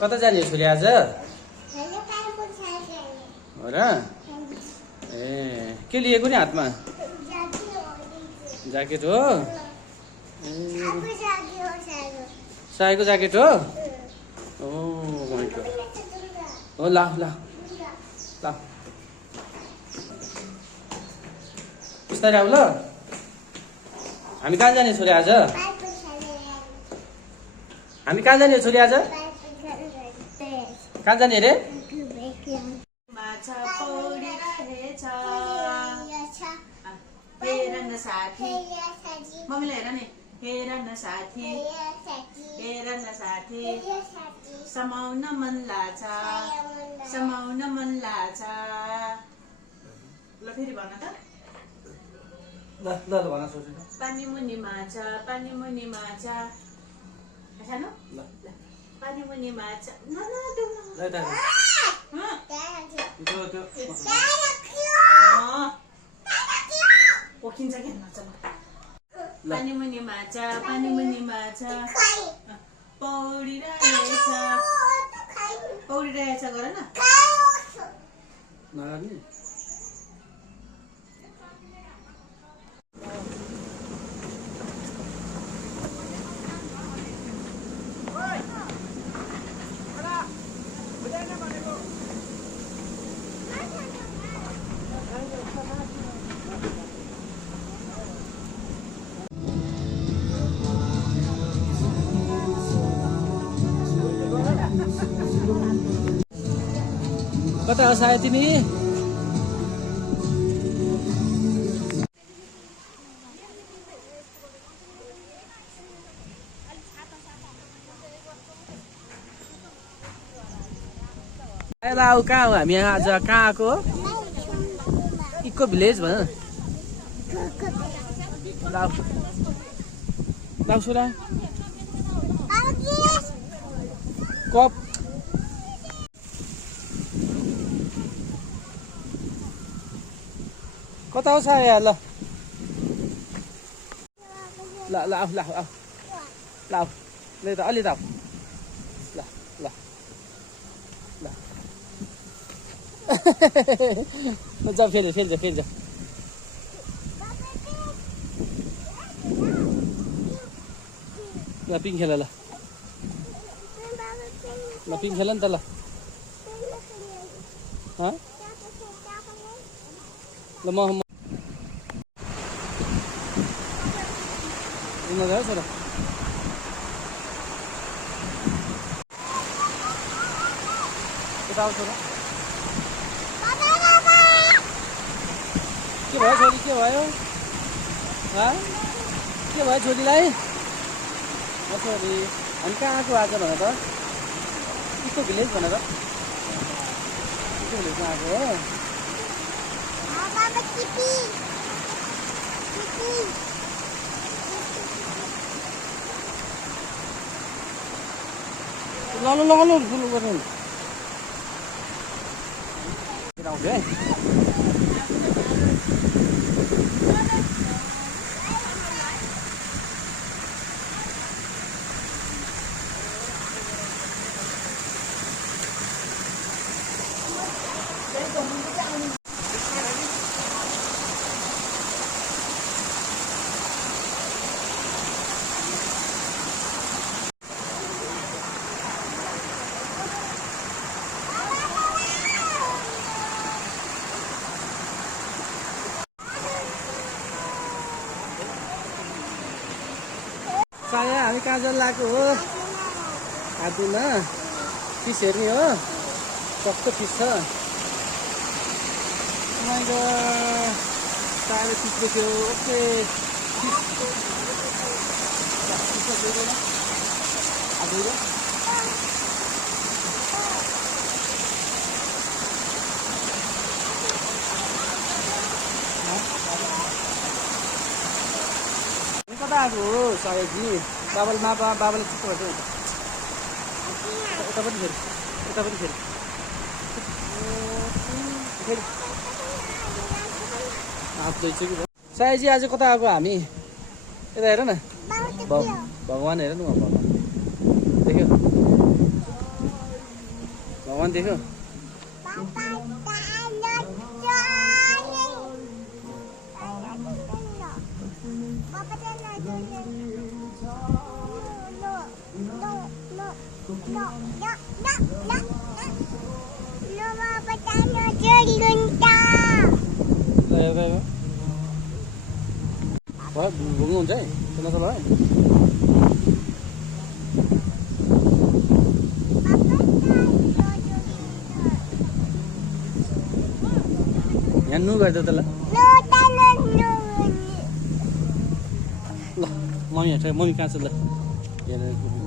कता जाने छोरी आज? हो र? ए के लिएको नि हातमा? ज्याकेट हो? साईको ज्याकेट हो? Oh my God. हो ला ला ला बिस्तारै आऊ ल। हामी कहाँ जाने छोरी आज? हामी कहाँ जाने छोरी आज? कहाँ जाने रे? माछा पौडिरहेछ हेर न साथी मम्मीलाई हेर नि हेर न साथी हेर न साथी समाउन मन लाग्छ समाउन मन लाग्छ ल फेरि भन त ल ल ल भन छोरी। पानी मुनि माछा सानो ल पानी मुनि माछा न न त्यो ल त त्यो पोखिन्छ के माछा पानी मुनि माछा पौडिरहेछ गर न नगर्ने। कता हो सायद तिमी? आऊ कहाँ हो हामी आज? कहाँ आएको? इको भिलेज भन लाउ लाउ सुरा कप कता हो साया? ल ल ल आऊ ल आऊ ल आऊ ल त अलि त आऊ ल ल ल जा फेरि फेरि जा फेरि जा ल पिङ खेल ल ल पिङ खेल नि त ल ल म नजाऊ छोरा यता आऊ छोरा। के भयो छोरी? के भयो? के भयो छोरीलाई? छोरी हामी कहाँ आएको आज भन त? इको भिलेज भन त। इको भिलेजमा आएको हो? ल ल ल ल ठुलो गर्नु आउँछु है। साया हामी कहाँ जान लागेको हो? हातुमा फिस हेर्ने हो? कस्तो फिस छ? साह्रै फिस देख्यो। ओके कता आएको हो सायजी? बाबाले चित्त भन्छ यता पनि फेरि आउँदैछ कि सायजी आज कता आएको हामी? यता हेर न भगवान् हेर न भगवान् देख्यो अनि देख्यो घुम्नुहुन्छ है सुन्नु त भयो यहाँ नु गर्छ त ल ल मम्मी हेर्छ मम्मी कहाँ छ ल हेरेर